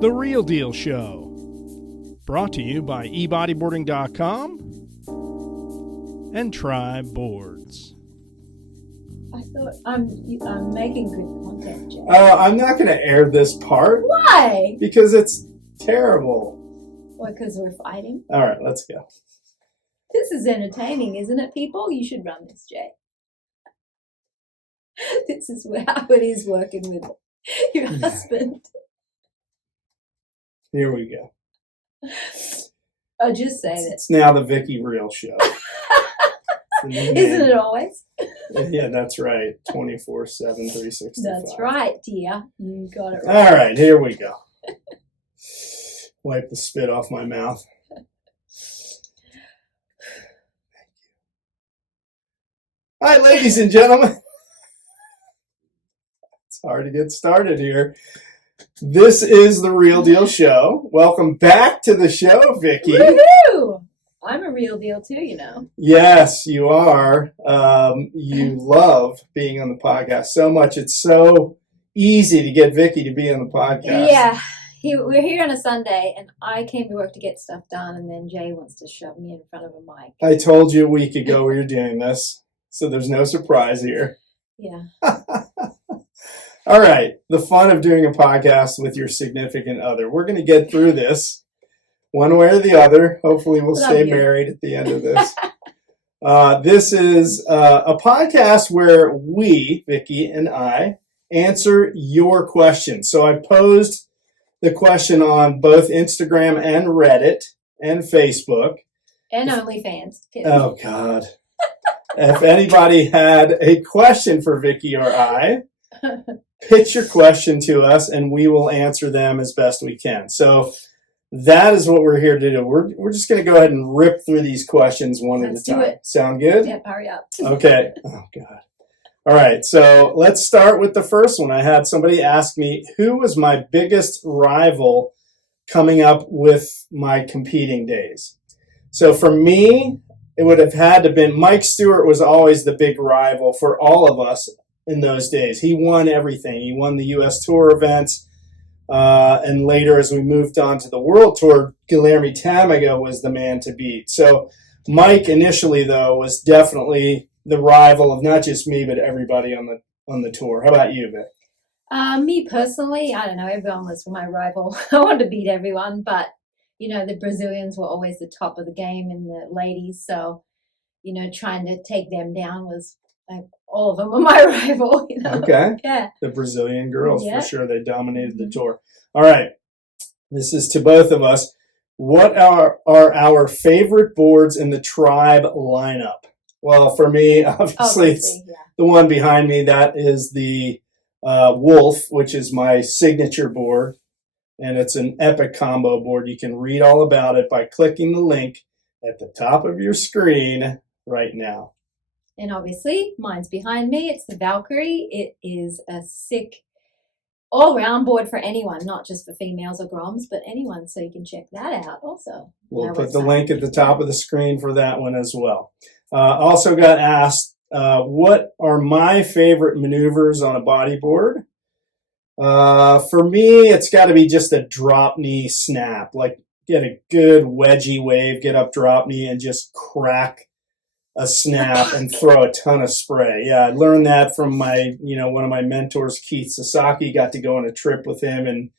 The Reale Deal Show. Brought to you by eBodyboarding.com and TribeBoards. I thought I'm making good content, Jay. I'm not going to air this part. Why? Because it's terrible. What, because we're fighting? All right, let's go. This is entertaining, isn't it, people? You should run this, Jay. This is how it is working with your husband. Here we go. I'll just say that. It's now the Vicki Reale Show. Isn't it always? Yeah, that's right. 24/7, 365. That's right, dear. You got it right. All right, here we go. Wipe the spit off my mouth. All right, ladies and gentlemen. It's hard to get started here. This is the Reale Deal Show. Welcome back to the show, Vicki. Woohoo! I'm a real deal too, you know. Yes, you are. You love being on the podcast so much. It's so easy to get Vicki to be on the podcast. Yeah. We're here on a Sunday, and I came to work to get stuff done, and then Jay wants to shove me in front of a mic. I told you a week ago we were doing this, so there's no surprise here. Yeah. All right, the fun of doing a podcast with your significant other. We're going to get through this one way or the other. Hopefully we'll stay married at the end of this. This is a podcast where we, Vicki and I, answer your questions. So I posed the question on both Instagram and Reddit and Facebook. And OnlyFans. Oh, God. If anybody had a question for Vicki or I, pitch your question to us and we will answer them as best we can. So that is what we're here to do. We're just going to go ahead and rip through these questions one at a time. Let's do it. Sound good? Yep, hurry up. Okay. Oh, God. All right. So let's start with the first one. I had somebody ask me, who was my biggest rival coming up with my competing days? So for me, it would have had to been Mike Stewart was always the big rival for all of us in those days. He won everything. He won the U.S. Tour events. And later, as we moved on to the World Tour, Guilherme Tamago was the man to beat. So Mike initially, though, was definitely the rival of not just me, but everybody on the tour. How about you, Vic? Me personally, I don't know. Everyone was my rival. I wanted to beat everyone, but, you know, the Brazilians were always the top of the game in the ladies. So, you know, trying to take them down was like all of them were my rival. You know? Okay. Yeah. The Brazilian girls, Yeah. for sure. They dominated the tour. All right. This is to both of us. What are our favorite boards in the Tribe lineup? Well, for me, obviously it's the one behind me. That is the Wolf, which is my signature board. And it's an epic combo board. You can read all about it by clicking the link at the top of your screen right now. And obviously, mine's behind me. It's the Valkyrie. It is a sick all-round board for anyone, not just for females or groms, but anyone. So you can check that out also. We'll put the link at the top of the screen for that one as well. Also got asked, what are my favorite maneuvers on a bodyboard? For me, it's got to be just a drop knee snap. Like get a good wedgie wave, get up drop knee, and just crack a snap and throw a ton of spray. Yeah, I learned that from one of my mentors, Keith Sasaki. Got to go on a trip with him in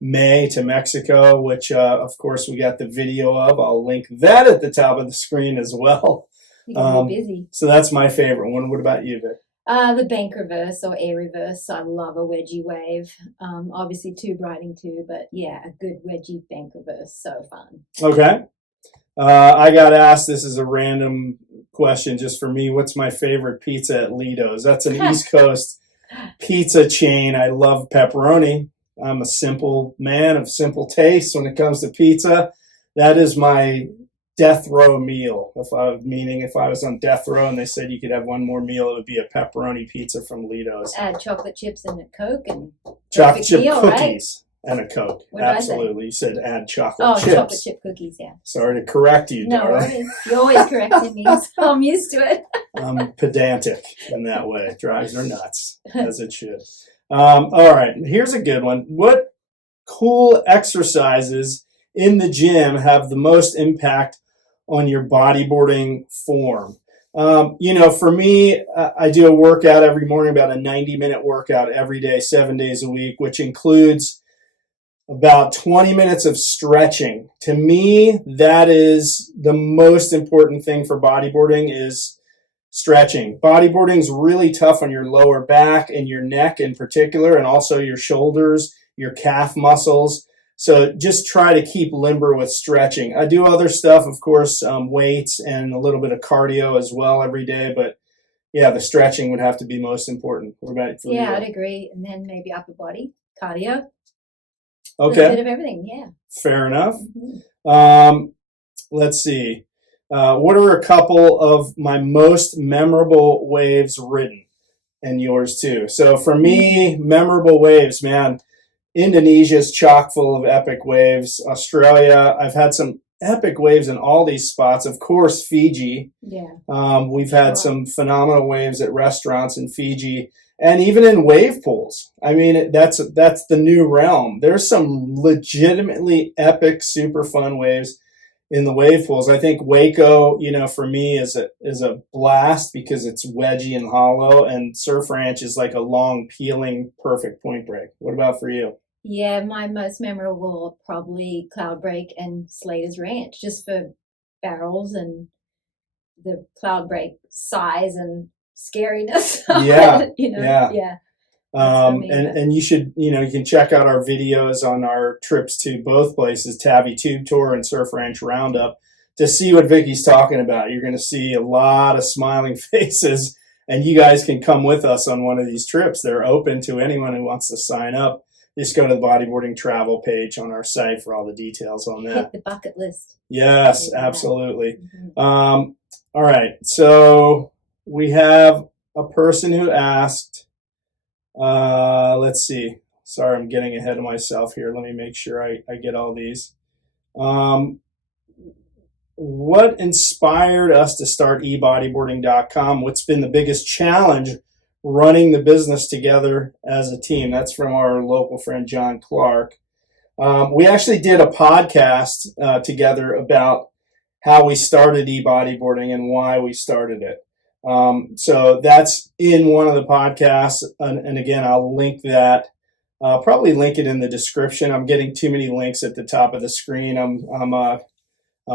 May to Mexico, which of course we got the video of. I'll link that at the top of the screen as well. You're busy. So that's my favorite one. What about you, Vic? The bank reverse or air reverse. I love a wedgie wave. Obviously tube riding too, but yeah, a good wedgie bank reverse. So fun. Okay. I got asked, this is a random question just for me, what's my favorite pizza at Lido's? That's an East Coast pizza chain. I love pepperoni. I'm a simple man of simple taste when it comes to pizza. That is my death row meal. If I was on death row and they said you could have one more meal, it would be a pepperoni pizza from Lido's. Add chocolate chips and a Coke and chocolate chip meal, cookies. Right? And a Coke. What did Absolutely. You said add chocolate chips. Oh, chocolate chip cookies, yeah. Sorry to correct you, No darling. worries. You're always correcting me, so I'm used to it. I'm pedantic in that way. Drives her nuts, as it should. All right. Here's a good one. What cool exercises in the gym have the most impact on your bodyboarding form? For me, I do a workout every morning, about a 90-minute workout every day, 7 days a week, which includes about 20 minutes of stretching. To me, that is the most important thing for bodyboarding is stretching. Bodyboarding is really tough on your lower back and your neck in particular, and also your shoulders, your calf muscles. So just try to keep limber with stretching. I do other stuff, of course, weights and a little bit of cardio as well every day. But yeah, the stretching would have to be most important. What about for you? Yeah, I'd agree. And then maybe upper body, cardio. Okay. A bit of everything, yeah. Fair enough. Mm-hmm. Let's see. What are a couple of my most memorable waves ridden? And yours too. So for me, memorable waves, man. Indonesia's chock full of epic waves. Australia, I've had some epic waves in all these spots. Of course, Fiji. Yeah. We've had some phenomenal waves at restaurants in Fiji, and even in wave pools. I mean, that's the new realm. There's some legitimately epic, super fun waves in the wave pools. I think Waco, for me is a blast because it's wedgy and hollow, and Surf Ranch is like a long, peeling, perfect point break. What about for you? Yeah, my most memorable are probably Cloud Break and Slater's Ranch, just for barrels and the Cloud Break size and scariness. Yeah, yeah. And you should, you can check out our videos on our trips to both places, Tavi Tube Tour and Surf Ranch Roundup, to see what Vicki's talking about. You're going to see a lot of smiling faces, and you guys can come with us on one of these trips. They're open to anyone who wants to sign up. Just go to the bodyboarding travel page on our site for all the details on that. Hit the bucket list. Yes, absolutely. All right. So we have a person who asked, let's see. Sorry, I'm getting ahead of myself here. Let me make sure I get all these. What inspired us to start eBodyboarding.com? What's been the biggest challenge running the business together as a team? That's from our local friend, John Clark. We actually did a podcast together about how we started eBodyboarding and why we started it. So that's in one of the podcasts. And again, I'll link that. I'll probably link it in the description. I'm getting too many links at the top of the screen. I'm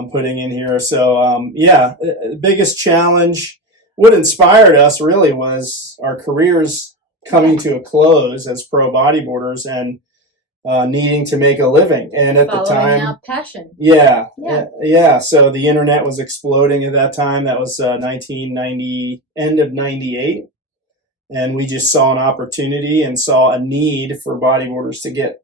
putting in here. So the biggest challenge, what inspired us really was our careers coming to a close as pro bodyboarders and needing to make a living. And at the time, our passion. Yeah. So the internet was exploding at that time. That was 1990, end of 98. And we just saw an opportunity and saw a need for bodyboarders to get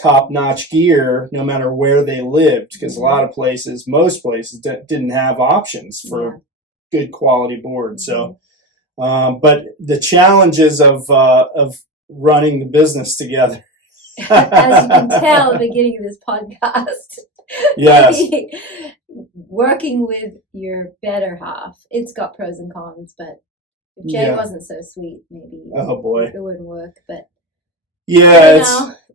top-notch gear no matter where they lived, because a lot of places, most places, didn't have options for good quality boards. So, but the challenges of running the business together. As you can tell at the beginning of this podcast. Yes. Working with your better half, it's got pros and cons, but if Jay wasn't so sweet, maybe it wouldn't work. But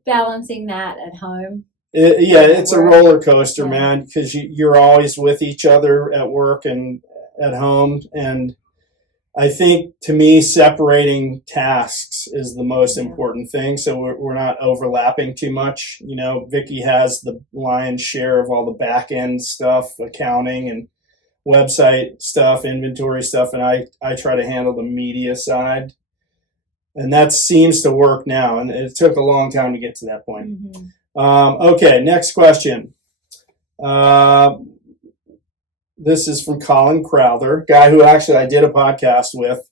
balancing that at home. It's a roller coaster, man, because you're always with each other at work and at home. And I think, to me, separating tasks is the most important thing. So we're not overlapping too much. Vicki has the lion's share of all the back end stuff, accounting and website stuff, inventory stuff, and I try to handle the media side. And that seems to work now, and it took a long time to get to that point. Okay, next question. This is from Colin Crowther, guy who actually I did a podcast with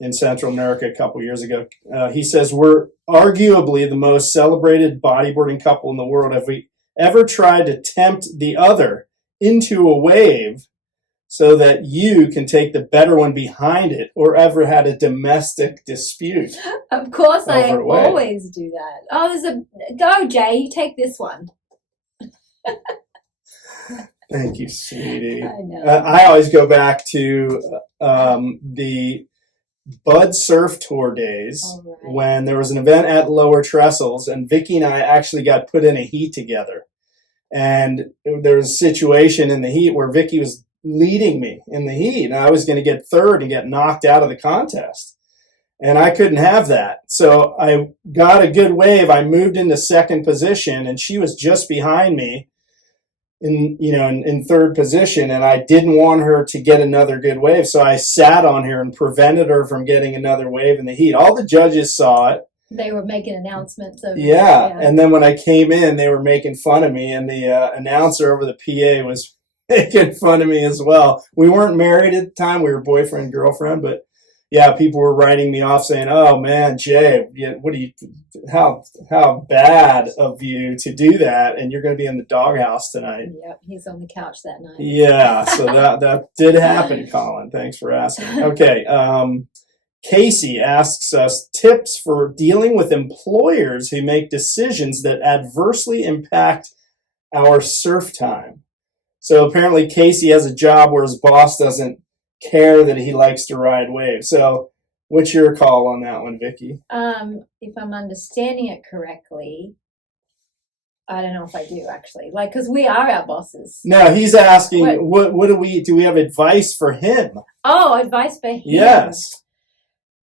in Central America a couple years ago. He says, we're arguably the most celebrated bodyboarding couple in the world. Have we ever tried to tempt the other into a wave so that you can take the better one behind it, or ever had a domestic dispute? Of course, I always do that. Oh, go, Jay, you take this one. Thank you, sweetie. I know. I always go back to the Bud Surf Tour days when there was an event at Lower Trestles, and Vicki and I actually got put in a heat together. And there was a situation in the heat where Vicki was leading me in the heat, and I was going to get third and get knocked out of the contest. And I couldn't have that. So I got a good wave. I moved into second position, and she was just behind me in third position, and I didn't want her to get another good wave. So I sat on her and prevented her from getting another wave in the heat. All the judges saw it. They were making announcements of yeah. And then when I came in, they were making fun of me, and the announcer over the PA was making fun of me as well. We weren't married at the time. We were boyfriend, girlfriend, but yeah, people were writing me off saying, "Oh man, Jay, how bad of you to do that, and you're going to be in the doghouse tonight." Yep, he's on the couch that night. Yeah, so that did happen, Colin. Thanks for asking. Okay, Casey asks us tips for dealing with employers who make decisions that adversely impact our surf time. So apparently Casey has a job where his boss doesn't care that he likes to ride waves. So what's your call on that one, Vicki? If I'm understanding it correctly, I don't know if I do actually. Like, because we are our bosses. No, he's asking, what do we have advice for him? Oh, advice for him. Yes.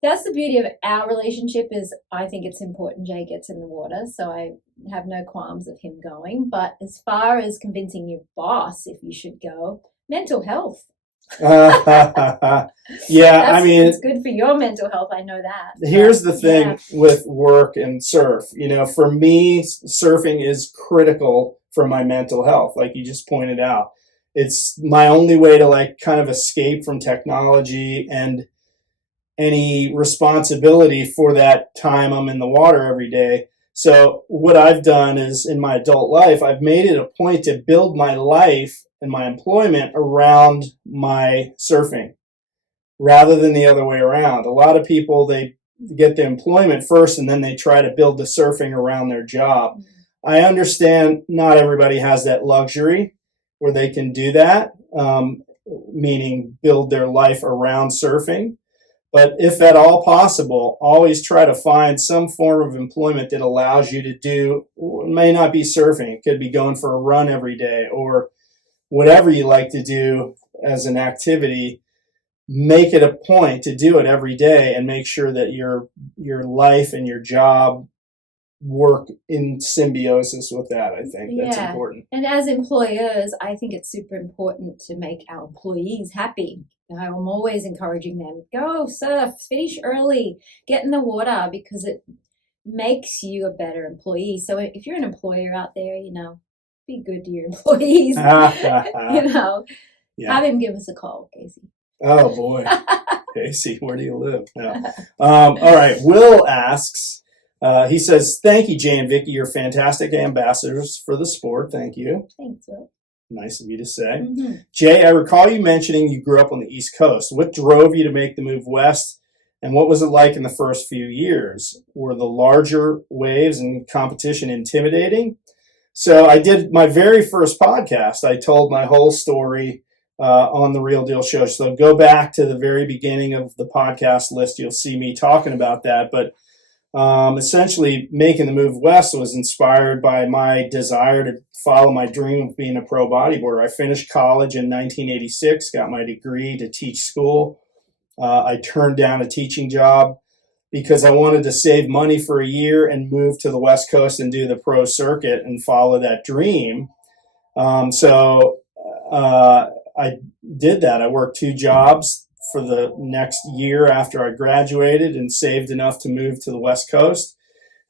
That's the beauty of our relationship is I think it's important Jay gets in the water, so I have no qualms of him going. But as far as convincing your boss if you should go, mental health. Yeah, I mean, it's good for your mental health. I know that. Here's the thing with work and surf. For me, surfing is critical for my mental health, like you just pointed out. It's my only way to kind of escape from technology and any responsibility for that time I'm in the water every day. So what I've done is in my adult life, I've made it a point to build my life and my employment around my surfing rather than the other way around. A lot of people, they get the employment first and then they try to build the surfing around their job. I understand not everybody has that luxury where they can do that, meaning build their life around surfing. But if at all possible, always try to find some form of employment that allows you to do, it may not be surfing, it could be going for a run every day or whatever you like to do as an activity. Make it a point to do it every day and make sure that your life and your job work in symbiosis with that. I think that's important. And as employers, I think it's super important to make our employees happy. I'm always encouraging them, go surf, finish early, get in the water, because it makes you a better employee. So if you're an employer out there, be good to your employees. Have him give us a call, Casey. Oh boy. Casey, where do you live? No. All right. Will asks, he says, "Thank you, Jay and Vicki. You're fantastic ambassadors for the sport." Thank you. Thanks, Will. Nice of you to say. Mm-hmm. Jay, I recall you mentioning you grew up on the East Coast. What drove you to make the move west, and what was it like in the first few years? Were the larger waves and competition intimidating? So I did my very first podcast. I told my whole story on the Reale Deal Show. So go back to the very beginning of the podcast list. You'll see me talking about that. But essentially, making the move west was inspired by my desire to follow my dream of being a pro bodyboarder. I finished college in 1986, got my degree to teach school. I turned down a teaching job because I wanted to save money for a year and move to the West Coast and do the pro circuit and follow that dream. So I did that. I worked 2 jobs for the next year after I graduated and saved enough to move to the West Coast.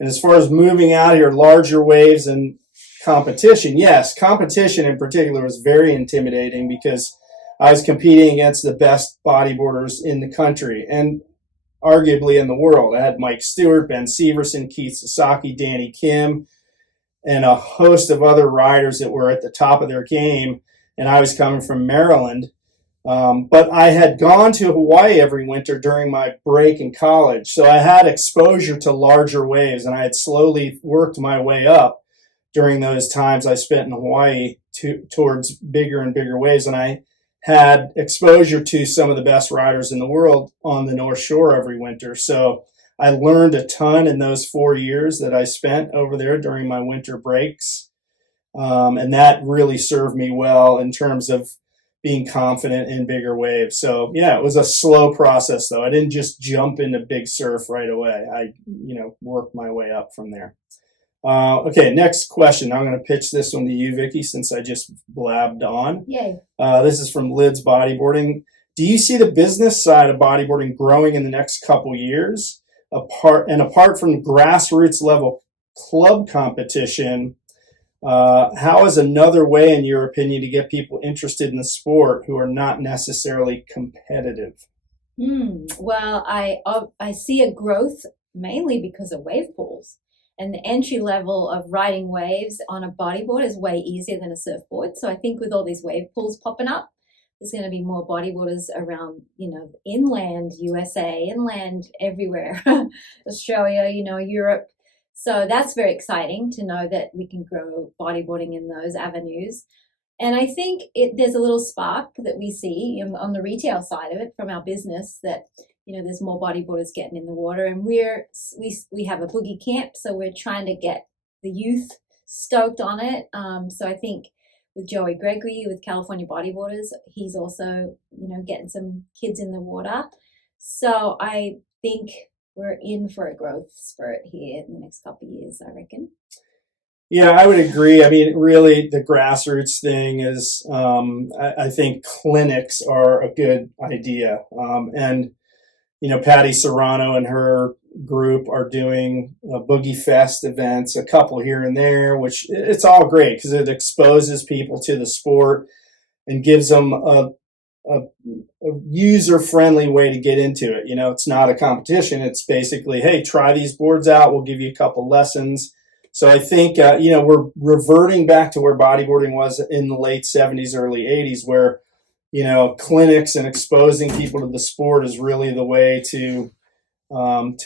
And as far as moving out here, larger waves and competition, yes, competition in particular was very intimidating because I was competing against the best bodyboarders in the country and arguably in the world. I had Mike Stewart, Ben Severson, Keith Sasaki, Danny Kim, and a host of other riders that were at the top of their game. And I was coming from Maryland. But I had gone to Hawaii every winter during my break in college. So I had exposure to larger waves, and I had slowly worked my way up during those times I spent in Hawaii towards bigger and bigger waves. And I had exposure to some of the best riders in the world on the North Shore every winter. So I learned a ton in those 4 years that I spent over there during my winter breaks. And that really served me well in terms of being confident in bigger waves. So yeah, it was a slow process though. I didn't just jump into big surf right away. I, worked my way up from there. Okay, next question. I'm going to pitch this one to you, Vicki, since I just blabbed on. Yay. This is from Lids Bodyboarding. Do you see the business side of bodyboarding growing in the next couple years? Apart from grassroots level club competition, how is another way, in your opinion, to get people interested in the sport who are not necessarily competitive? Well, I see a growth mainly because of wave pools. And the entry level of riding waves on a bodyboard is way easier than a surfboard. So I think with all these wave pools popping up, there's going to be more bodyboarders around, inland USA, inland everywhere, Australia, Europe. So that's very exciting to know that we can grow bodyboarding in those avenues. And I think there's a little spark that we see on the retail side of it from our business that, there's more bodyboarders getting in the water, and we have a boogie camp, so we're trying to get the youth stoked on it. So I think with Joey Gregory with California Bodyboarders, he's also, getting some kids in the water. So I think we're in for a growth spurt here in the next couple of years, I reckon. Yeah, I would agree. I mean, really, the grassroots thing is, I think clinics are a good idea. And Patty Serrano and her group are doing Boogie Fest events, a couple here and there, which it's all great because it exposes people to the sport and gives them a user-friendly way to get into it. It's not a competition. It's basically, hey, try these boards out. We'll give you a couple lessons. So I think, we're reverting back to where bodyboarding was in the late 70s, early 80s, where clinics and exposing people to the sport is really the way to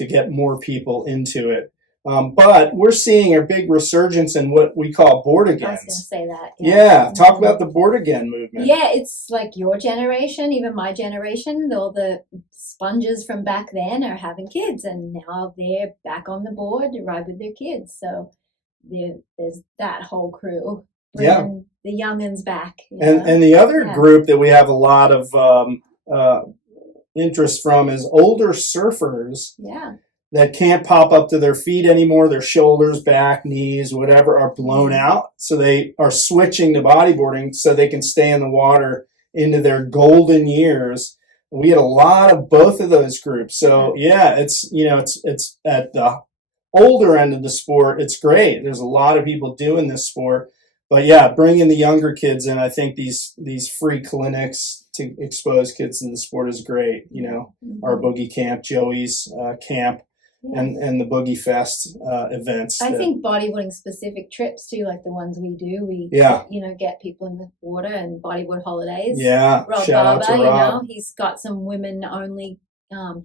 get more people into it. But we're seeing a big resurgence in what we call board agains. I was going to say that. Yeah, talk about the board again movement. Yeah, it's like your generation, even my generation. All the sponges from back then are having kids, and now they're back on the board to ride with their kids. So there's that whole crew. Bringing the youngins back. And the other group that we have a lot of interest from is older surfers that can't pop up to their feet anymore. Their shoulders, back, knees, whatever are blown out. So they are switching to bodyboarding so they can stay in the water into their golden years. We had a lot of both of those groups. So it's at the older end of the sport. It's great. There's a lot of people doing this sport. But bringing the younger kids in, I think these free clinics to expose kids to the sport is great. Our Boogie Camp, Joey's camp, and the Boogie Fest events. I think bodyboarding specific trips too, like the ones we do. We get people in the water, and Bodyboard Holidays. Yeah, Rob shout out to Rob. He's got some women only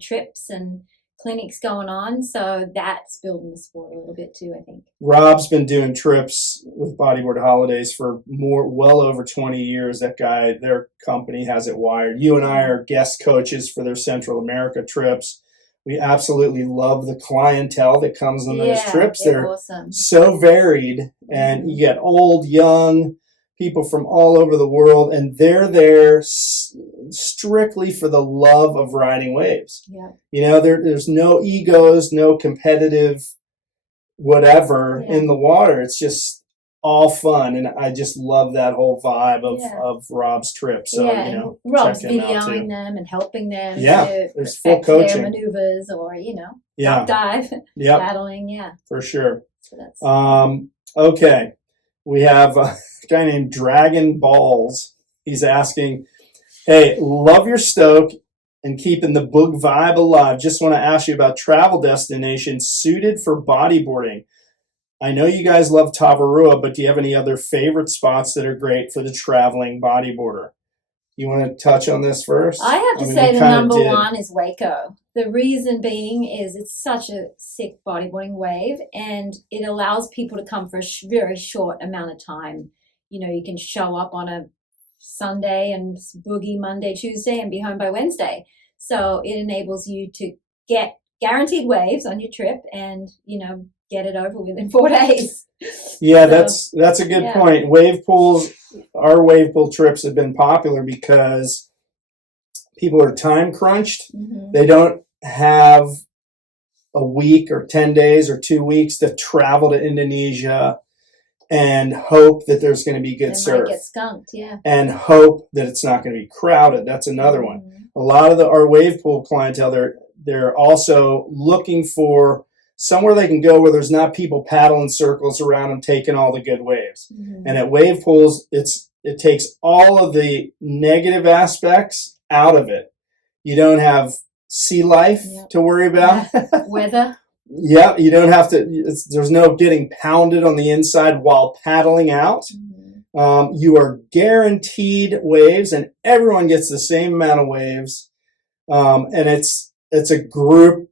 trips and clinics going on, so that's building the sport a little bit too, I think. Rob's been doing trips with Bodyboard Holidays for well over 20 years. That guy, their company has it wired. You and I are guest coaches for their Central America trips. We absolutely love the clientele that comes on those trips. They're awesome. So varied, and you get old, young, people from all over the world, and they're there strictly for the love of riding waves. There's no egos, no competitive whatever in the water. It's just all fun, and I just love that whole vibe of Rob's trip. So and Rob's videoing them and helping them to there's full coaching their maneuvers, or duck dive, paddling, for sure. So that's okay, we have a guy named Dragon Balls. He's asking, hey, love your stoke and keeping the book vibe alive. Just want to ask you about travel destinations suited for bodyboarding. I know you guys love Tavarua, but do you have any other favorite spots that are great for the traveling bodyboarder? You want to touch on this first? I have to say the number one is Waco. The reason being is it's such a sick bodyboarding wave, and it allows people to come for a very short amount of time. You can show up on a Sunday and boogie Monday, Tuesday, and be home by Wednesday. So it enables you to get guaranteed waves on your trip and, get it over within 4 days. Yeah, So, that's a good point. Wave pools, our wave pool trips have been popular because people are time crunched. Mm-hmm. They don't have a week or 10 days or 2 weeks to travel to Indonesia and hope that there's going to be good surf. Might get skunked, yeah. And hope that it's not going to be crowded. That's another one. Mm-hmm. A lot of our wave pool clientele, they're also looking for somewhere they can go where there's not people paddling circles around them taking all the good waves. Mm-hmm. And at wave pools, it takes all of the negative aspects out of it. You don't have sea life to worry about. Yeah. Weather. Yeah, you don't have to. There's no getting pounded on the inside while paddling out. Mm-hmm. You are guaranteed waves, and everyone gets the same amount of waves. And it's a group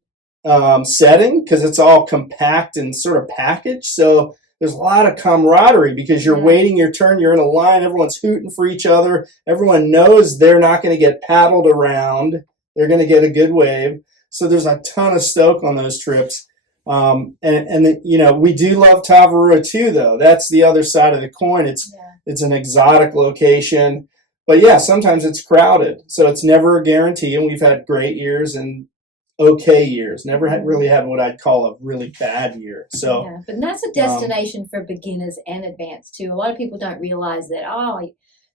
setting because it's all compact and sort of packaged. So there's a lot of camaraderie because you're waiting your turn. You're in a line. Everyone's hooting for each other. Everyone knows they're not going to get paddled around. They're going to get a good wave. So there's a ton of stoke on those trips. And we do love Tavarua too, though. That's the other side of the coin. It's an exotic location. But yeah, sometimes it's crowded. So it's never a guarantee. And we've had great years and okay years. Never really had what I'd call a really bad year. So yeah, but that's a destination for beginners and advanced too. A lot of people don't realize that,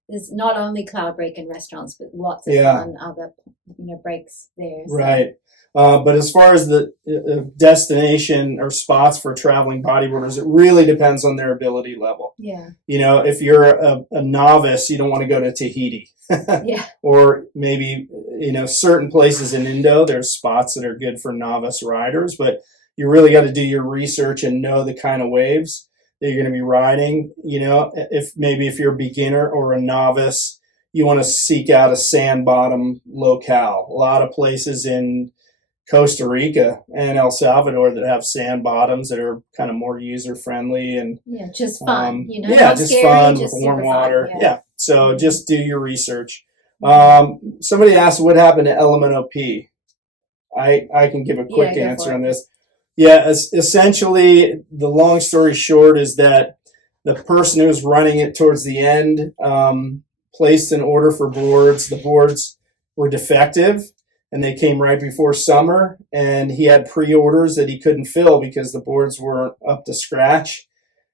there's not only cloud break and restaurants, but lots of fun other breaks there. So. Right. But as far as the destination or spots for traveling bodyboarders, it really depends on their ability level. Yeah. If you're a novice, you don't want to go to Tahiti. Yeah. Or maybe, certain places in Indo, there's spots that are good for novice riders, but you really got to do your research and know the kind of waves that you're going to be riding. If you're a beginner or a novice, you want to seek out a sand bottom locale. A lot of places in Costa Rica and El Salvador that have sand bottoms that are kind of more user friendly and just fun. Just scary, fun just with warm water. Yeah. So just do your research. Somebody asked what happened to LMNOP. I can give a quick answer on this. Yeah, essentially, the long story short is that the person who was running it towards the end placed an order for boards. The boards were defective, and they came right before summer, and he had pre-orders that he couldn't fill because the boards weren't up to scratch.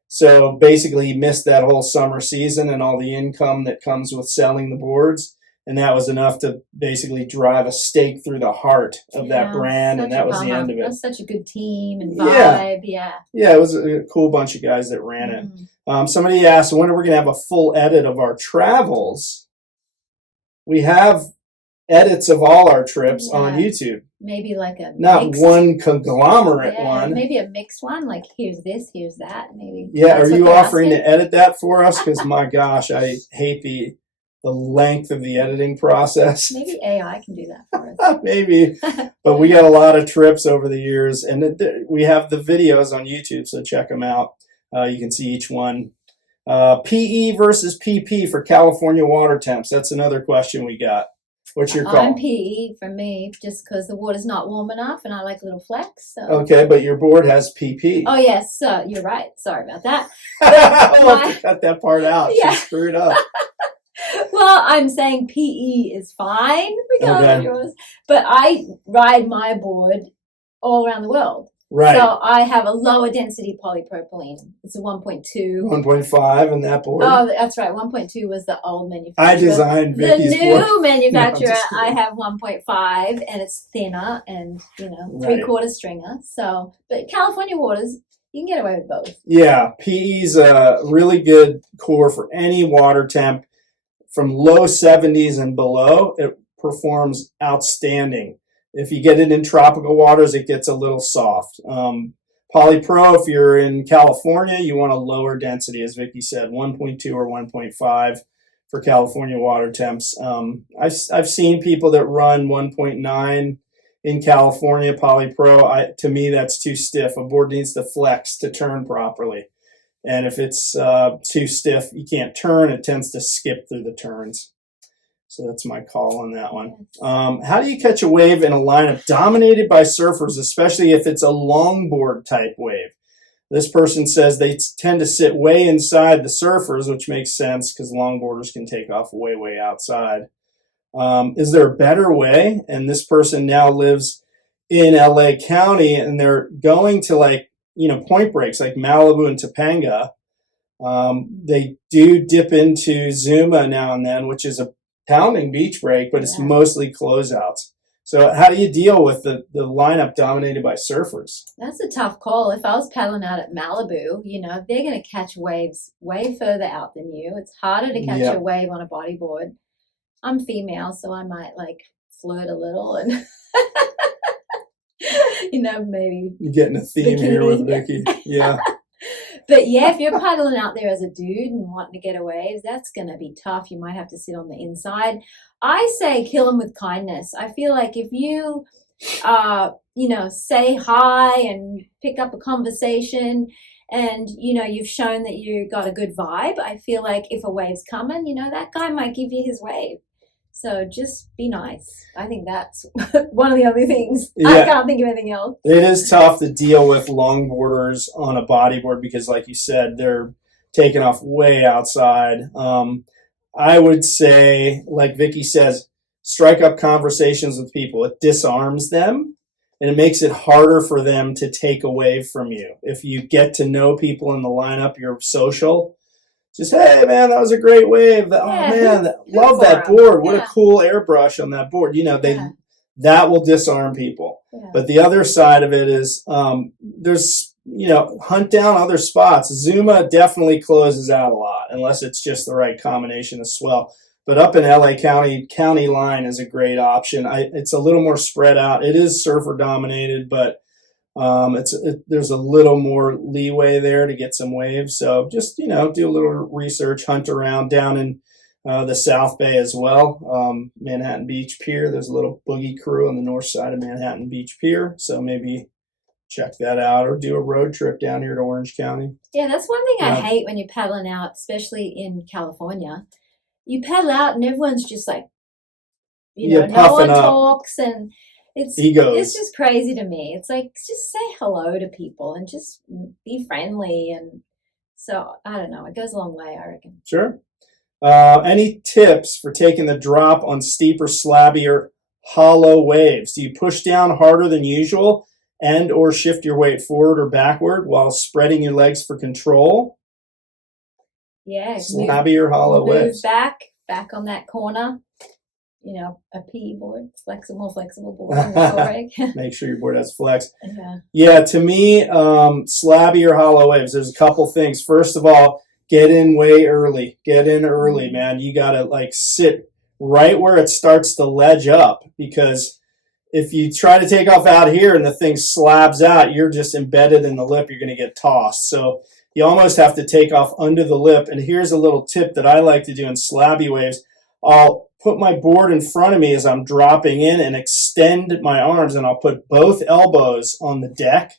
So basically, he missed that whole summer season and all the income that comes with selling the boards. And that was enough to basically drive a stake through the heart of that brand, and that was the end of it. That's such a good team and vibe, yeah. Yeah, it was a cool bunch of guys that ran it. Somebody asked, when are we going to have a full edit of our travels? We have edits of all our trips on YouTube. Maybe like a not mixed, one conglomerate one. Maybe a mixed one, like here's this, here's that, maybe. Yeah, are you offering to edit that for us? Because my gosh, I hate the length of the editing process. Maybe AI can do that for us. Maybe. But we got a lot of trips over the years, and we have the videos on YouTube, so check them out. You can see each one. PE versus PP for California water temps. That's another question we got. What's your call? I'm PE for me, just because the water's not warm enough, and I like a little flex. So. Okay, but your board has PP. Oh, yes. You're right. Sorry about that. I'll have to cut that part out. Yeah. She screwed up. Well, I'm saying PE is fine, regardless of yours. But I ride my board all around the world. Right. So I have a lower density polypropylene. It's a 1.2. 1.5 in that board. Oh, that's right. 1.2 was the old manufacturer. I designed Vicki's the new board. manufacturer, No, I have 1.5, and it's thinner and, three-quarter stringer. So, but California waters, you can get away with both. Yeah, PE's a really good core for any water temp. From low 70s and below, it performs outstanding. If you get it in tropical waters, it gets a little soft. Polypro, if you're in California, you want a lower density, as Vicki said, 1.2 or 1.5 for California water temps. I've seen people that run 1.9 in California Polypro. To me, that's too stiff. A board needs to flex to turn properly. And if it's too stiff, you can't turn. It tends to skip through the turns. So that's my call on that one. How do you catch a wave in a lineup dominated by surfers, especially if it's a longboard type wave? This person says they tend to sit way inside the surfers, which makes sense because longboarders can take off way, way outside. Is there a better way? And this person now lives in LA County, and they're going to, like, point breaks like Malibu and Topanga. They do dip into Zuma now and then, which is a pounding beach break, but it's mostly closeouts. So how do you deal with the lineup dominated by surfers? That's a tough call. If I was paddling out at Malibu, they're going to catch waves way further out than you. It's harder to catch a wave on a bodyboard. I'm female, so I might flirt a little and, maybe. You're getting a theme here with Vicki. Yeah. But yeah, if you're paddling out there as a dude and wanting to get a wave, that's going to be tough. You might have to sit on the inside. I say kill them with kindness. I feel like if you, say hi and pick up a conversation and, you've shown that you got a good vibe, I feel like if a wave's coming, that guy might give you his wave. So just be nice. I think that's one of the only things. Yeah. I can't think of anything else. It is tough to deal with longboarders on a bodyboard because, like you said, they're taking off way outside. I would say, like Vicki says, strike up conversations with people. It disarms them, and it makes it harder for them to take a wave from you. If you get to know people in the lineup, you're social. Just, hey, man, that was a great wave. Love that board. What a cool airbrush on that board. That will disarm people. Yeah. But the other side of it is there's, hunt down other spots. Zuma definitely closes out a lot unless it's just the right combination of swell. But up in LA County line is a great option. It's a little more spread out. It is surfer dominated, but there's a little more leeway there to get some waves. So just, do a little research, hunt around down in the South Bay as well. Manhattan Beach Pier. There's a little boogie crew on the north side of Manhattan Beach Pier. So maybe check that out or do a road trip down here to Orange County. Yeah, that's one thing I hate when you're paddling out, especially in California. You paddle out and everyone's just like, no one talks and it's just crazy to me. It's like, just say hello to people and just be friendly. And so, I don't know. It goes a long way, I reckon. Sure. Any tips for taking the drop on steeper, slabbier, hollow waves? Do you push down harder than usual and or shift your weight forward or backward while spreading your legs for control? Yeah. Slabbier, hollow waves. Back on that corner. A PE board, more flexible board. Make sure your board has flex. Yeah, to me, slabby or hollow waves, there's a couple things. First of all, get in way early. Get in early, man. You got to sit right where it starts to ledge up, because if you try to take off out here and the thing slabs out, you're just embedded in the lip. You're going to get tossed. So you almost have to take off under the lip. And here's a little tip that I like to do in slabby waves. I'll put my board in front of me as I'm dropping in and extend my arms, and I'll put both elbows on the deck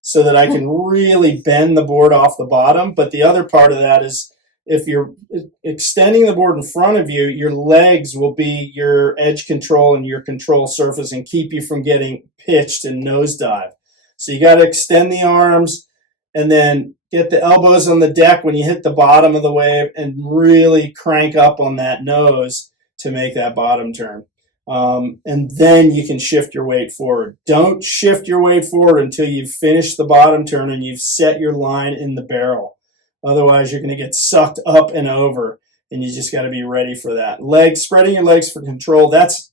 so that I can really bend the board off the bottom. But the other part of that is if you're extending the board in front of you, your legs will be your edge control and your control surface and keep you from getting pitched and nosedive. So you got to extend the arms and then get the elbows on the deck when you hit the bottom of the wave and really crank up on that nose to make that bottom turn. And then you can shift your weight forward. Don't shift your weight forward until you've finished the bottom turn and you've set your line in the barrel. Otherwise, you're going to get sucked up and over, and you just got to be ready for that. Spreading your legs for control, that's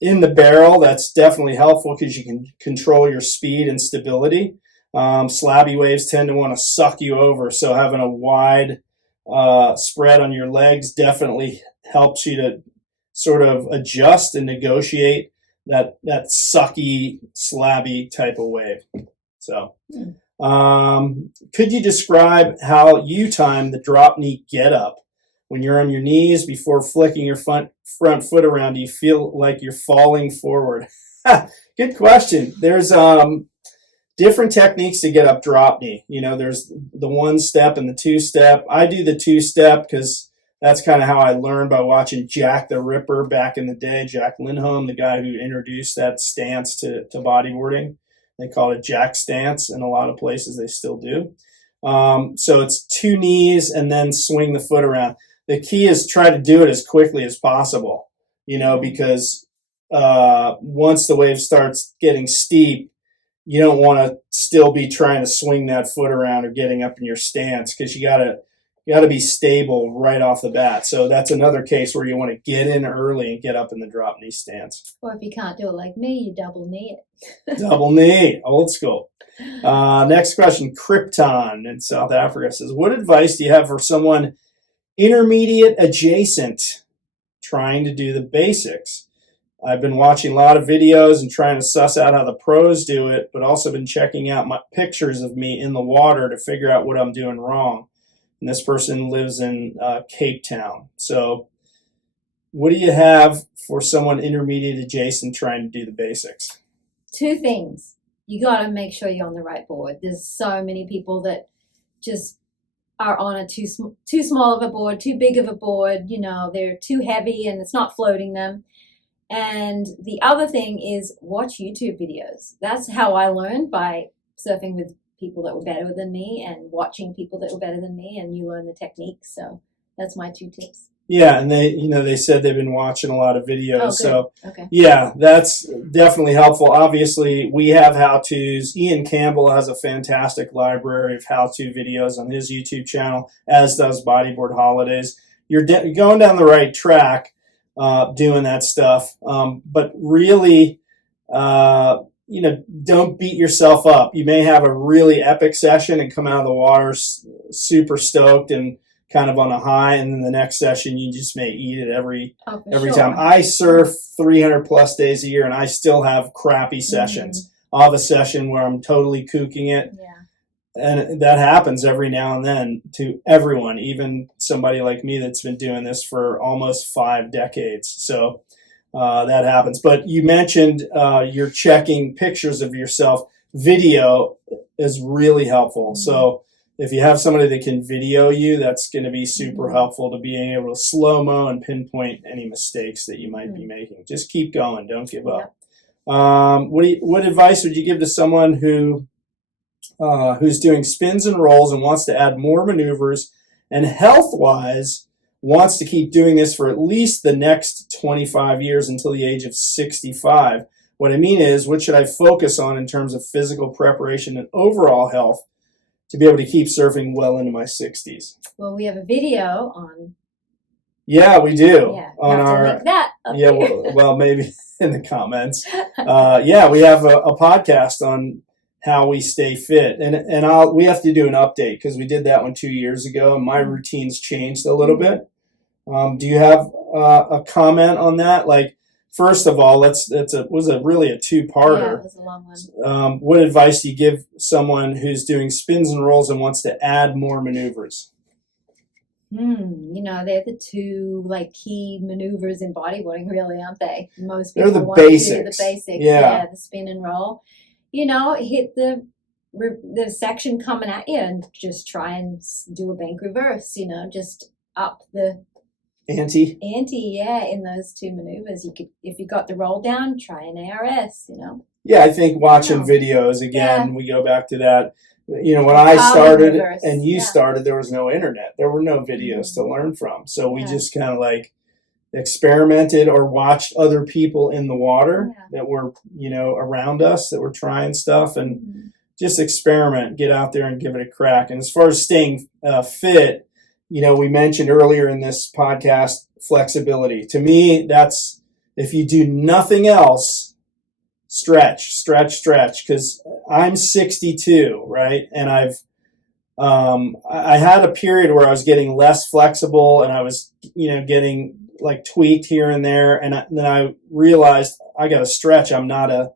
in the barrel. That's definitely helpful because you can control your speed and stability. Slabby waves tend to want to suck you over, so having a wide spread on your legs definitely helps you to sort of adjust and negotiate that sucky, slabby type of wave. So, could you describe how you time the drop knee get up? When you're on your knees before flicking your front foot around, do you feel like you're falling forward? Good question. There's different techniques to get up drop knee. You know, there's the 1-step and the 2-step. I do the 2-step because that's kind of how I learned by watching Jack the Ripper back in the day, Jack Lindholm, the guy who introduced that stance to bodyboarding. They call it Jack stance. In a lot of places they still do. So it's 2 knees and then swing the foot around. The key is try to do it as quickly as possible, you know, because once the wave starts getting steep, you don't want to still be trying to swing that foot around or getting up in your stance, because you gotta be stable right off the bat. So that's another case where you want to get in early and get up in the drop knee stance. Or if you can't do it like me, you double knee it. Double knee, old school. Next question, Krypton in South Africa says, what advice do you have for someone intermediate adjacent trying to do the basics? I've been watching a lot of videos and trying to suss out how the pros do it, but also been checking out my pictures of me in the water to figure out what I'm doing wrong. And this person lives in Cape Town. So what do you have for someone intermediate adjacent trying to do the basics? 2 things. You got to make sure you're on the right board. There's so many people that just are on a too small of a board, too big of a board. You know, they're too heavy and it's not floating them. And the other thing is watch YouTube videos. That's how I learned, by surfing with people that were better than me and watching people that were better than me, and you learn the techniques. So that's my 2 tips. Yeah, and they said they've been watching a lot of videos. Oh, so okay. Yeah, that's definitely helpful. Obviously, we have how-tos. Ian Campbell has a fantastic library of how-to videos on his YouTube channel, as does Bodyboard Holidays. You're going down the right track doing that stuff, but really, don't beat yourself up. You may have a really epic session and come out of the water super stoked and kind of on a high, and then the next session you just may eat it every time. I surf 300 plus days a year and I still have crappy sessions. I'll have a session where I'm totally kooking it. Yeah. And that happens every now and then to everyone, even somebody like me that's been doing this for almost 5 decades. So that happens. But you mentioned you're checking pictures of yourself. Video is really helpful. So if you have somebody that can video you, that's going to be super helpful to being able to slow-mo and pinpoint any mistakes that you might be making. Just keep going. Don't give up. What advice would you give to someone who's doing spins and rolls and wants to add more maneuvers, and health-wise wants to keep doing this for at least the next 25 years until the age of 65? What I mean is, what should I focus on in terms of physical preparation and overall health to be able to keep surfing well into my 60s? Well, we have a video on. Yeah, we do. Yeah, on have to our link that up yeah, there. well, maybe in the comments. Yeah, we have a podcast on how we stay fit, and we have to do an update because we did that one 2 years ago, and my routine's changed a little bit. Do you have a comment on that? Like, first of all, was really a 2-parter. Yeah, it was a long one. What advice do you give someone who's doing spins and rolls and wants to add more maneuvers? They're the 2 key maneuvers in bodyboarding, really, aren't they? Most They're people the want to do basics. the basics. Yeah, the spin and roll. Hit the section coming at you and just try and do a bank reverse. Just up the ante, in those 2 maneuvers. You could, if you got the roll down, try an ARS. Yeah, I think watching videos again. We go back to that. When I started and you started, there was no internet. There were no videos to learn from. So we just kind of experimented or watched other people in the water that were, around us, that were trying stuff, and just experiment, get out there and give it a crack. And as far as staying fit, we mentioned earlier in this podcast, flexibility. To me, that's, if you do nothing else, stretch, because I'm 62, right? And I had a period where I was getting less flexible and I was, getting tweaked here and there. And then I realized I got to stretch. I'm not a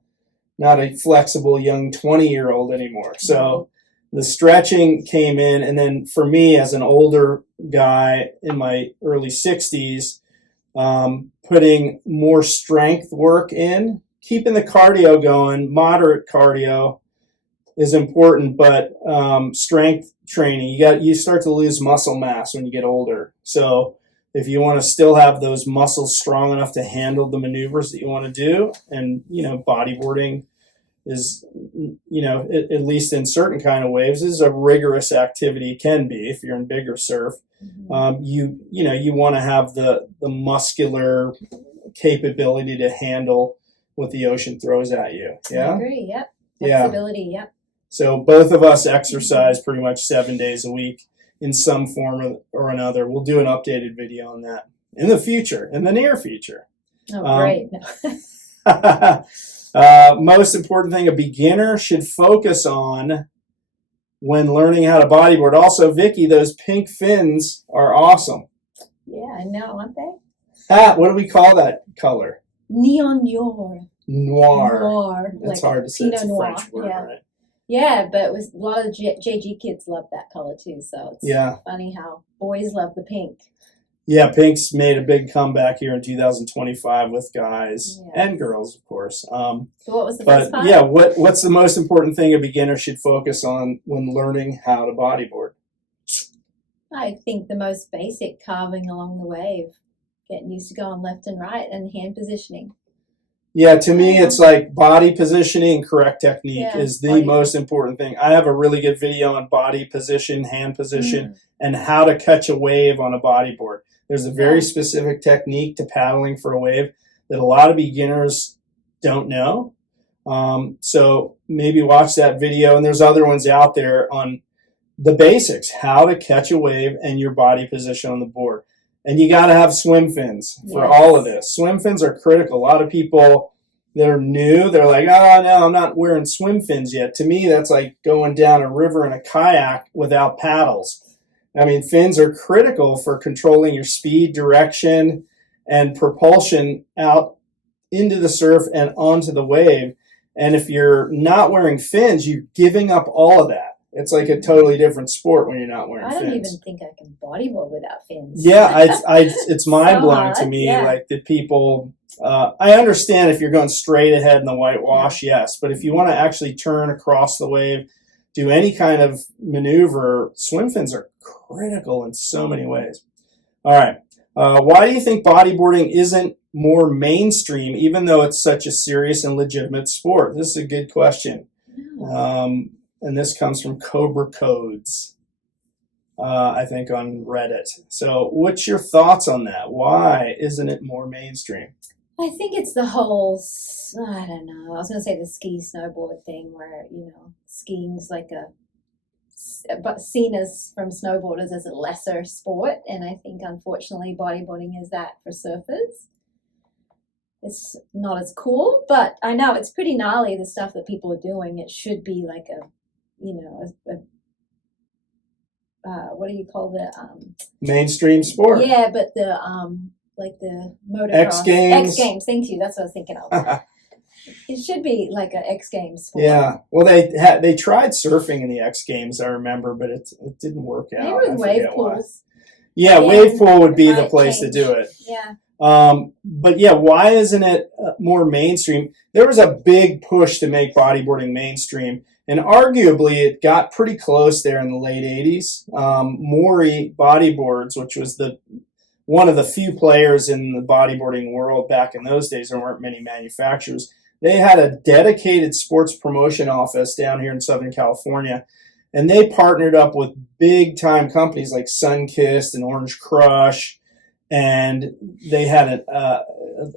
flexible young 20-year-old anymore. So the stretching came in. And then for me, as an older guy in my early 60s, putting more strength work in, keeping the cardio going, moderate cardio is important, but strength training, you start to lose muscle mass when you get older. So if you want to still have those muscles strong enough to handle the maneuvers that you want to do, and bodyboarding is, at least in certain kind of waves, is a rigorous activity. It can be if you're in bigger surf. You want to have the muscular capability to handle what the ocean throws at you. Yeah, I agree. Yep. Yeah. Flexibility. Yep. So both of us exercise pretty much 7 days a week in some form or another. We'll do an updated video on that in the future, in the near future. Oh, great. No. Most important thing a beginner should focus on when learning how to bodyboard. Also, Vicki, those pink fins are awesome. Yeah, I know, aren't they? What do we call that color? Neon noir. Noir. That's like hard to say. Pinot It's a noir. French word, Yeah. right? Yeah, but it was a lot of JG kids love that color too. So it's Yeah. funny how boys love the pink. Yeah, pink's made a big comeback here in 2025 with guys and girls, of course. So what was the best part? Yeah, what's the most important thing a beginner should focus on when learning how to bodyboard? I think the most basic, carving along the wave, getting used to going left and right, and hand positioning. Yeah, to me, it's like body positioning, correct technique is the most important thing. I have a really good video on body position, hand position, and how to catch a wave on a bodyboard. There's a very specific technique to paddling for a wave that a lot of beginners don't know. So maybe watch that video, and there's other ones out there on the basics, how to catch a wave and your body position on the board. And you got to have swim fins for all of this. Swim fins are critical. A lot of people that are new, they're like, oh, no, I'm not wearing swim fins yet. To me, that's like going down a river in a kayak without paddles. I mean, fins are critical for controlling your speed, direction, and propulsion out into the surf and onto the wave. And if you're not wearing fins, you're giving up all of that. It's like a totally different sport when you're not wearing fins. I don't even think I can bodyboard without fins. Yeah, it's mind-blowing to me, like the people, I understand if you're going straight ahead in the whitewash, yes, but if you want to actually turn across the wave, do any kind of maneuver, swim fins are critical in so many ways. All right, why do you think bodyboarding isn't more mainstream, even though it's such a serious and legitimate sport? This is a good question. And this comes from Cobra Codes, I think, on Reddit. So what's your thoughts on that? Why isn't it more mainstream? I think it's the whole, I don't know, I was going to say the ski snowboard thing where, skiing's like but seen as from snowboarders as a lesser sport. And I think, unfortunately, bodyboarding is that for surfers. It's not as cool, but I know it's pretty gnarly, the stuff that people are doing. It should be like what do you call the mainstream sport? Yeah, but the like the motocross X Games. X Games, thank you. That's what I was thinking of. It should be like an X Games sport. Yeah. Well, they tried surfing in the X Games, I remember, but it didn't work out. Maybe with wave pools. Yeah, wave pool would be the place to do it. Yeah. But yeah, why isn't it more mainstream? There was a big push to make bodyboarding mainstream, and arguably it got pretty close there in the late 80s. Maury Bodyboards, which was one of the few players in the bodyboarding world back in those days, there weren't many manufacturers. They had a dedicated sports promotion office down here in Southern California, and they partnered up with big-time companies like Sunkist and Orange Crush, and they had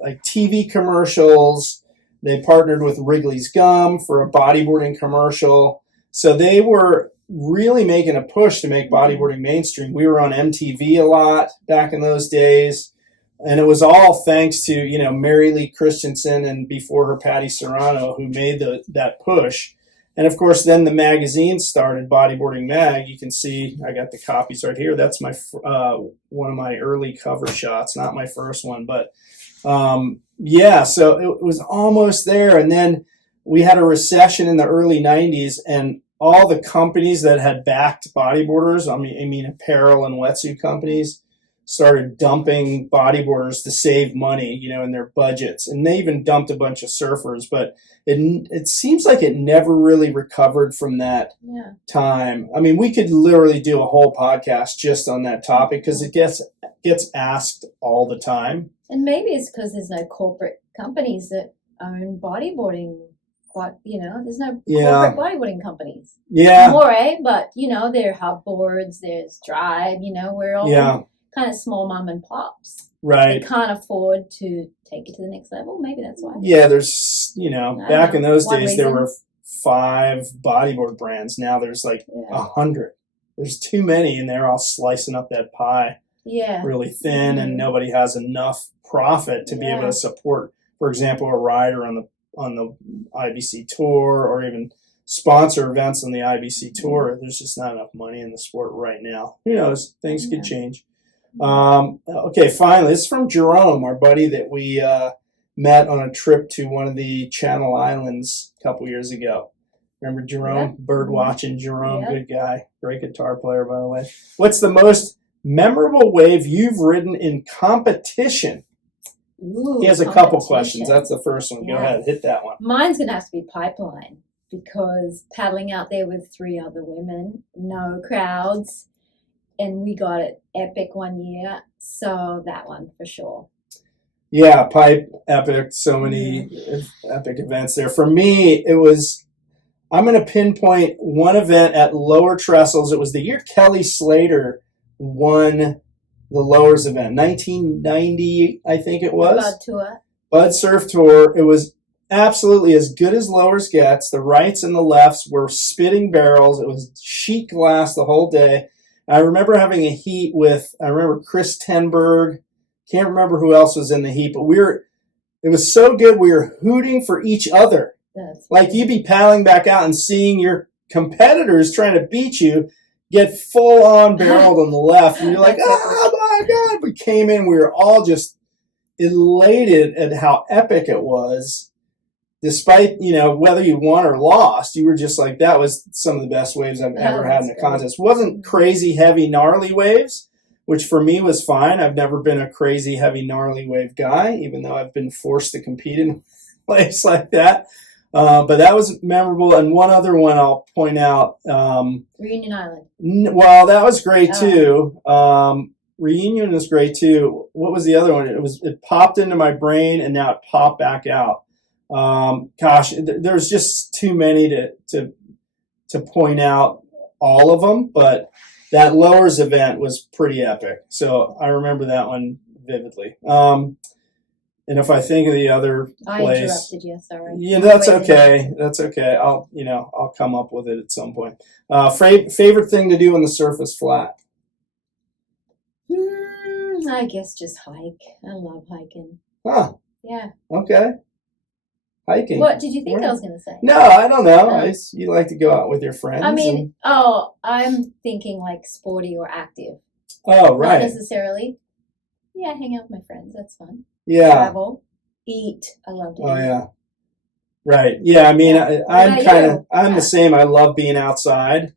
like TV commercials. They partnered with Wrigley's Gum for a bodyboarding commercial. So they were really making a push to make bodyboarding mainstream. We were on MTV a lot back in those days. And it was all thanks to, Mary Lee Christensen and before her Patty Serrano, who made that push. And of course, then the magazine started, Bodyboarding Mag. You can see I got the copies right here. That's my one of my early cover shots, not my first one, but so it was almost there. And then we had a recession in the early 90s, and all the companies that had backed bodyboarders, I mean apparel and wetsuit companies, started dumping bodyboarders to save money, in their budgets. And they even dumped a bunch of surfers, but it seems like it never really recovered from that time. I mean, we could literally do a whole podcast just on that topic because it gets asked all the time. And maybe it's because there's no corporate companies that own bodyboarding. But, there's no corporate bodyboarding companies. Yeah. More, but, there are hub boards, there's Tribe, we're all kind of small mom and pops. Right. They can't afford to take it to the next level. Maybe that's why. Yeah, there's, back in those days, reason. there were 5 bodyboard brands. Now there's like 100. There's too many, and they're all slicing up that pie really thin, and nobody has enough profit to be able to support, for example, a rider on the IBC tour, or even sponsor events on the IBC tour. There's just not enough money in the sport right now. Who knows? Things could change. Okay, finally, this is from Jerome, our buddy that we met on a trip to one of the Channel Islands a couple years ago. Remember Jerome? Bird watching Jerome, good guy. Great guitar player, by the way. What's the most memorable wave you've ridden in competition? Ooh, he has a couple questions. That's the first one. Go ahead, hit that one. Mine's going to have to be Pipeline, because paddling out there with 3 other women, no crowds, and we got it epic one year. So that one for sure. Yeah, Pipe, epic. So many epic events there. For me, I'm going to pinpoint one event at Lower Trestles. It was the year Kelly Slater won the Lowers event, 1990, I think it was. Bud Tour. Bud Surf Tour. It was absolutely as good as Lowers gets. The rights and the lefts were spitting barrels. It was sheet glass the whole day. I remember having a heat with, Chris Tenberg. Can't remember who else was in the heat, but it was so good we were hooting for each other. Like you'd be paddling back out and seeing your competitors trying to beat you get full on barreled on the left, and you're like, oh my God. We came in, we were all just elated at how epic it was. Despite, whether you won or lost, you were just like, that was some of the best waves I've ever had in a contest. It wasn't crazy, heavy, gnarly waves, which for me was fine. I've never been a crazy, heavy, gnarly wave guy, even though I've been forced to compete in waves like that. But that was memorable. And one other one I'll point out. Reunion Island. Well, that was great too. Reunion was great too. What was the other one? It popped into my brain, and now it popped back out. There's just too many to point out all of them, but that Lowers event was pretty epic. So I remember that one vividly. And if I think of the other place, I interrupted you. Sorry. Yeah, that's okay. That's okay. I'll come up with it at some point. Favorite thing to do on the surface flat? I guess just hike. I love hiking. Huh. Yeah. Okay. Hiking. What did you think I was going to say? No, I don't know. You like to go out with your friends. I'm thinking like sporty or active. Oh, right. Not necessarily. Yeah, hang out with my friends. That's fun. Yeah. Travel. Eat. I love to eat. Oh, yeah. Right. Yeah, I'm the same. I love being outside.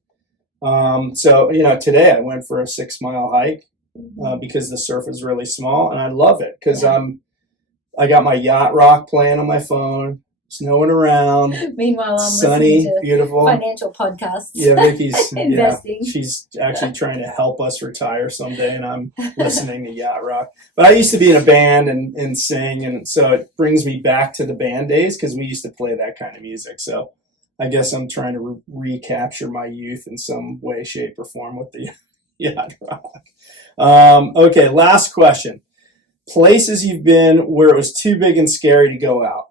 So, today I went for a 6-mile hike because the surf is really small, and I love it because I got my yacht rock playing on my phone. There's no one around. Meanwhile, I'm sunny, listening to beautiful financial podcasts. Yeah, Vicki's investing. She's actually trying to help us retire someday, and I'm listening to yacht rock. But I used to be in a band and sing, and so it brings me back to the band days because we used to play that kind of music. So I guess I'm trying to recapture my youth in some way, shape, or form with the yacht rock. Okay, last question. Places you've been where it was too big and scary to go out.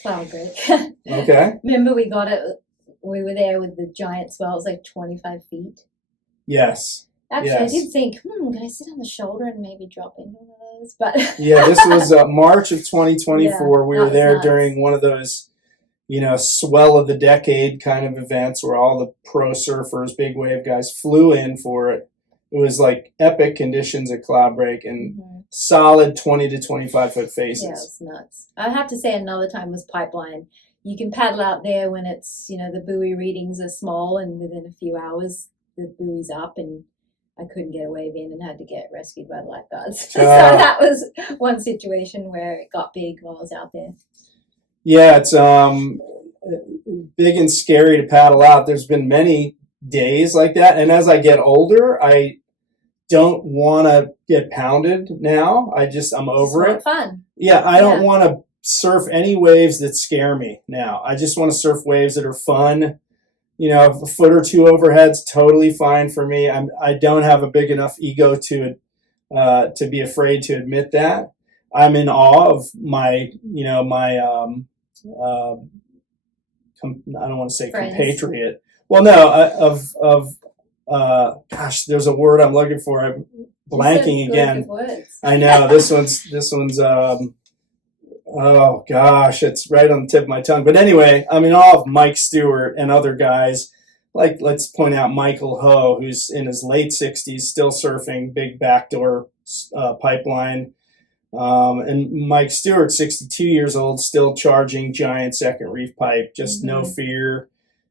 Cloud Break. Okay. Remember we got it, we were there with the giant swell. It was like 25 feet. Yes. Actually, I did think, can I sit on the shoulder and maybe drop into one of those? But yeah, this was March of 2024. We were there during one of those, swell of the decade kind of events where all the pro surfers, big wave guys flew in for it. It was like epic conditions at Cloud Break and solid 20 to 25 foot faces. Yeah, it's nuts. I have to say another time was Pipeline. You can paddle out there when it's, the buoy readings are small, and within a few hours the buoy's up, and I couldn't get a wave in and had to get rescued by the lifeguards. So that was one situation where it got big while I was out there. Yeah, it's big and scary to paddle out. There's been many days like that, and as I get older, I don't want to get pounded now. I'm over it. It's not fun. Yeah, I don't want to surf any waves that scare me now. I just want to surf waves that are fun. You know, a foot or two overhead's totally fine for me. I don't have a big enough ego to be afraid to admit that. I'm in awe of my I don't want to say friends. Compatriot. Well, no, gosh, there's a word I'm looking for. I'm blanking again. I know this one's oh gosh, it's right on the tip of my tongue. But anyway, I'm in awe of Mike Stewart and other guys. Like, let's point out Michael Ho, who's in his late 60s, still surfing big backdoor pipeline. And Mike Stewart, 62 years old, still charging giant second reef pipe, just no fear.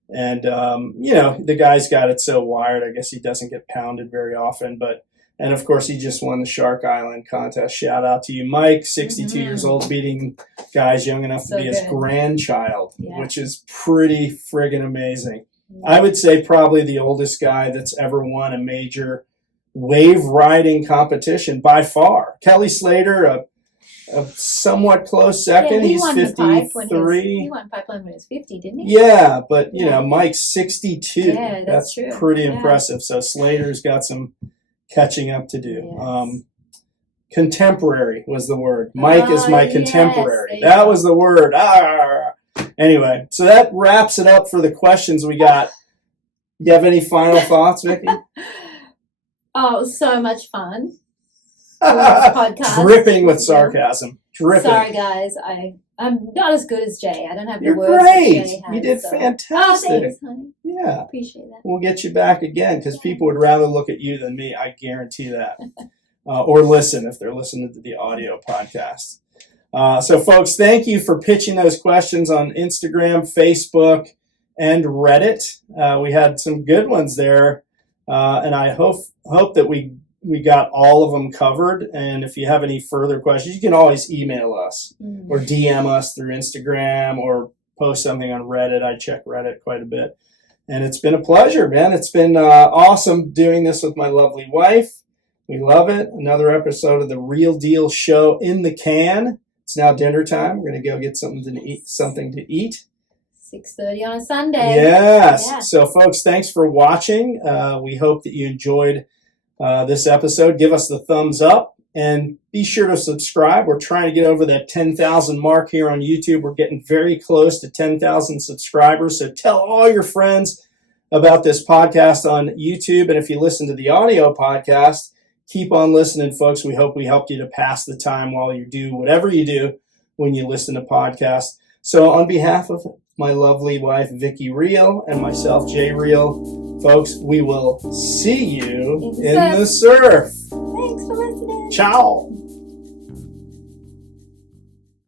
And, the guy's got it so wired, I guess he doesn't get pounded very often. And of course, he just won the Shark Island contest. Shout out to you, Mike, 62 years old, beating guys young enough to be his grandchild, which is pretty friggin' amazing. I would say probably the oldest guy that's ever won a major wave riding competition by far. Kelly Slater, a somewhat close second. Yeah, he's 53. He won pipeline when he was 50, didn't he? Yeah, but Mike's 62. Yeah, that's true. Pretty impressive. So Slater's got some catching up to do. Yes. Contemporary was the word. Mike is my contemporary. That was the word. Anyway, so that wraps it up for the questions we got. You have any final thoughts, Vicki? Oh, it was so much fun. Podcast. Dripping with sarcasm. Dripping. Sorry, guys. I'm not as good as Jay. I don't have the You're words great. that Jay has. You did fantastic. Oh, thanks, honey. Yeah. Appreciate that. We'll get you back again because people would rather look at you than me. I guarantee that. Or listen if they're listening to the audio podcast. So, folks, thank you for pitching those questions on Instagram, Facebook, and Reddit. We had some good ones there, and I hope that we got all of them covered. And if you have any further questions, you can always email us or DM us through Instagram or post something on Reddit. I check Reddit quite a bit. And it's been a pleasure, man. It's been awesome doing this with my lovely wife. We love it. Another episode of the Reale Deal Show in the can. It's now dinner time. We're going to go get something to eat. 6:30 on a Sunday. Yes. Yeah. So, folks, thanks for watching. We hope that you enjoyed this episode. Give us the thumbs up and be sure to subscribe. We're trying to get over that 10,000 mark here on YouTube. We're getting very close to 10,000 subscribers. So tell all your friends about this podcast on YouTube. And if you listen to the audio podcast, keep on listening, folks. We hope we helped you to pass the time while you do whatever you do when you listen to podcasts. So on behalf of my lovely wife, Vicki Reale, and myself, Jay Reale, folks, we will see you in the surf. Thanks for listening. Ciao.